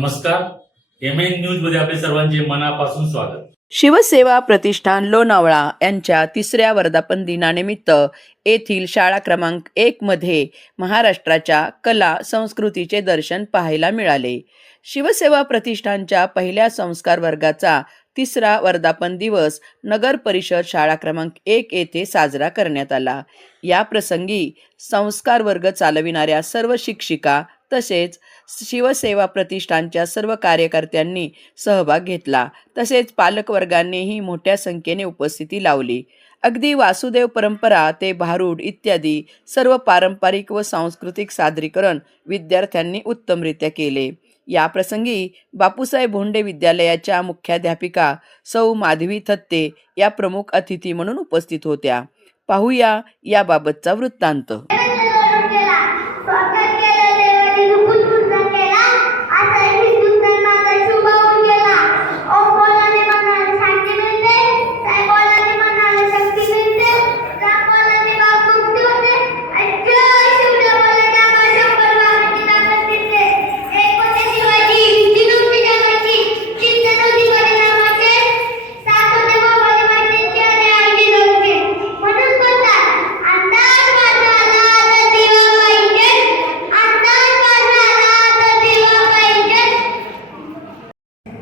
नमस्कार. MN news मध्ये आपले सर्वांचे मनापासून स्वागत. शिवसेवा प्रतिष्ठान लोणावळा यांच्या 3ऱ्या वर्धापन दिनानिमित्त येथील शाळा क्रमांक 1 मध्ये महाराष्ट्राच्या कला संस्कृतीचे दर्शन पाहायला मिळाले. शिवसेवा प्रतिष्ठानच्या पहिल्या संस्कार वर्गाचा 3रा वर्धापन दिवस नगर परिषद शाळा क्रमांक 1 येथे साजरा करण्यात आला. या प्रसंगी संस्कार वर्ग चालविणाऱ्या सर्व शिक्षिका तसेच शिवसेवा प्रतिष्ठानच्या सर्व कार्यकर्त्यांनी सहभाग घेतला. तसेच पालकवर्गांनीही मोठ्या संख्येने उपस्थिती लावली. अगदी वासुदेव परंपरा ते भारूड इत्यादी सर्व पारंपरिक व सांस्कृतिक सादरीकरण विद्यार्थ्यांनी उत्तमरित्या केले. या प्रसंगी बापूसाहेब भोंडे विद्यालयाच्या मुख्याध्यापिका सौ माधवी थत्ते या प्रमुख अतिथी म्हणून उपस्थित होत्या. पाहूया याबाबतचा वृत्तांत.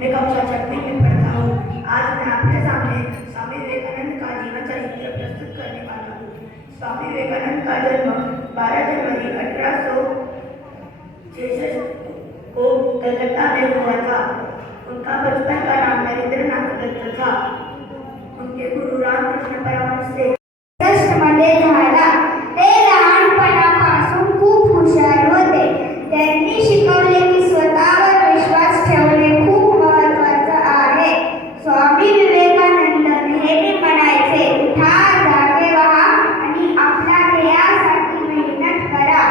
मैं कक्षा 6वीं में पढ़ता हूँ. आज मैं आपके सामने स्वामी विवेकानंद का जीवन चरित्र प्रस्तुत करने वाला हूँ. स्वामी विवेकानंद का जन्म 12 जनवरी 1866 को कलकत्ता में हुआ था. उनका बचपन का नाम नरेंद्रनाथ दत्त था. उनके गुरु रामकृष्ण परमहंस से मध्ये झाला. ते लहानपणापासून खूप हुशार होते. त्यांनी शिकवले की स्वतःवर विश्वास ठेवणे खूप महत्त्वाचं आहे. स्वामी विवेकानंद नेहमी म्हणायचे, उठा, जागे व्हा आणि आपल्या ध्येयासाठी मेहनत करा.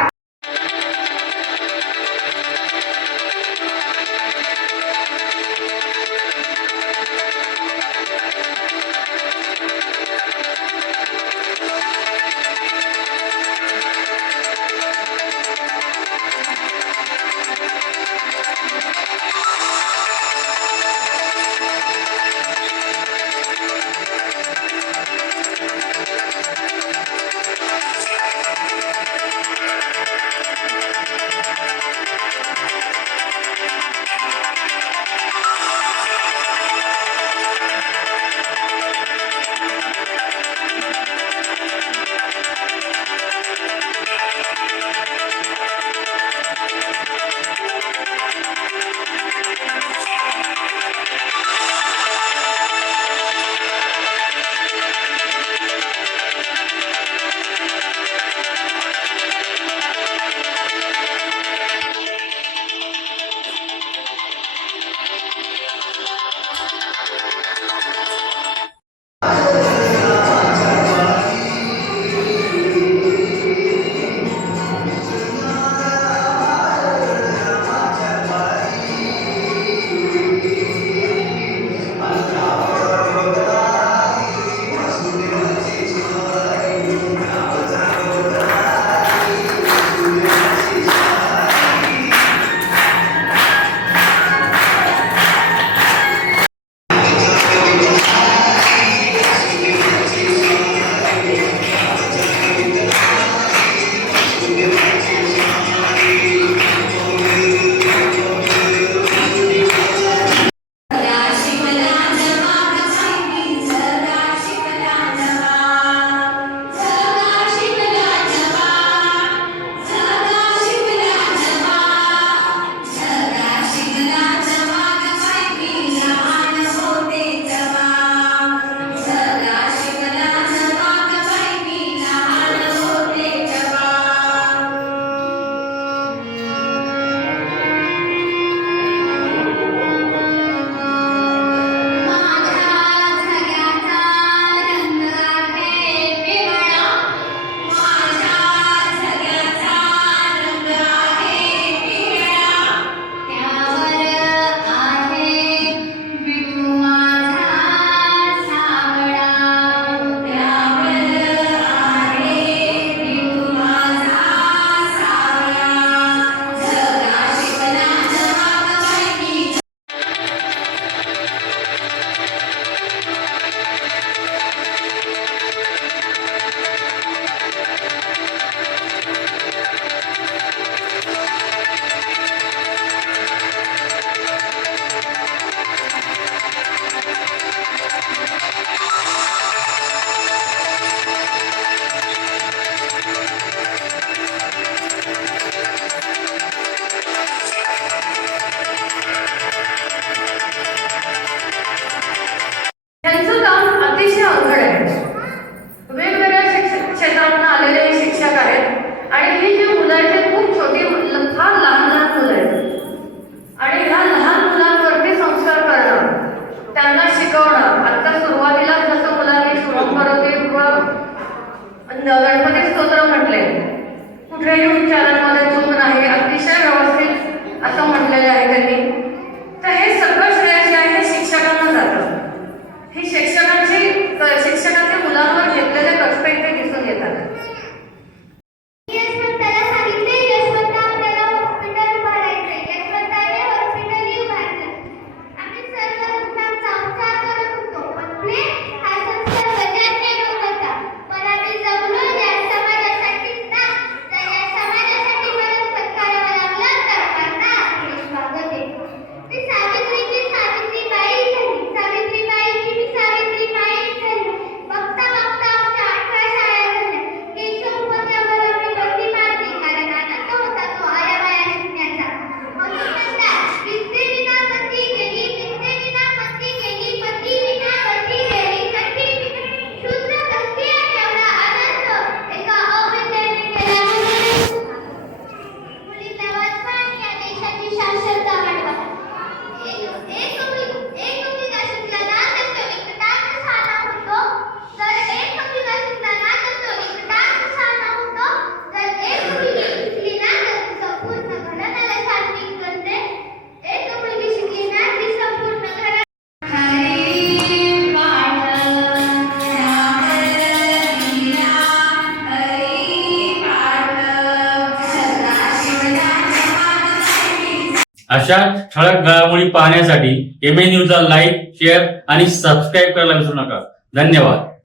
कुठल्याही उच्चारांमध्ये चूक नाही, अतिशय व्यवस्थित असं म्हटलेलं आहे त्यांनी. तर हे सगळं श्रेय जे आहे हे शिक्षकांना जातं. ही शिक्षकांचे मुलांवर घेतलेले कष्ट इथे दिसून येतात. यशवंताला सांगितले, यशवंत आपल्याला हॉस्पिटल उभारायचे. यशवंताने हॉस्पिटल उभारलं. आम्ही सर्व रुग्णांचा उपचार करत होतो. पण पुढे हा संसार गजाने नव्हता. पण आम्ही जगलो या समाजासाठीच ना. जर या समाजासाठी मरण करावं लागलं तर करता आपले स्वागत आहे. मी सावित्रीची सावित्रीबाई झाली. सावित्रीबाईची मी सावित्रीबाई झाली. बघता बघता आमच्या 18 शाळा झाल्या. केशवपंतावर आम्ही बंदी मारली, कारण आनंद होता तो आयाबाया शिकण्याचा. म्हणून म्हणतात, विद्येविना गती गेली, विद्येविना गती गेली, गतीविना गती गेली, गतीविना शूद्र गती एवढा आनंद एका अविद्येने केला नाही. मुलींना वाचवा आणि या देशाची शाश्वतता वाढवा. एक मुलगा शिकला ना तर तो एकटाच शहाणा होतो. जर एक मुलगा शिकला ना तर तो एकटाच शहाणा होतो. जर एक मुलगी शिकली ना तर ती संपूर्ण घराण्याला शांती करते. एक मुलगी शिकली ना ती संपूर्ण घराण्याला अशा ठळक घडामोडी पाहण्यासाठी MN न्यूजला लाईक, शेअर आणि सबस्क्राईब करायला विसरू नका. धन्यवाद.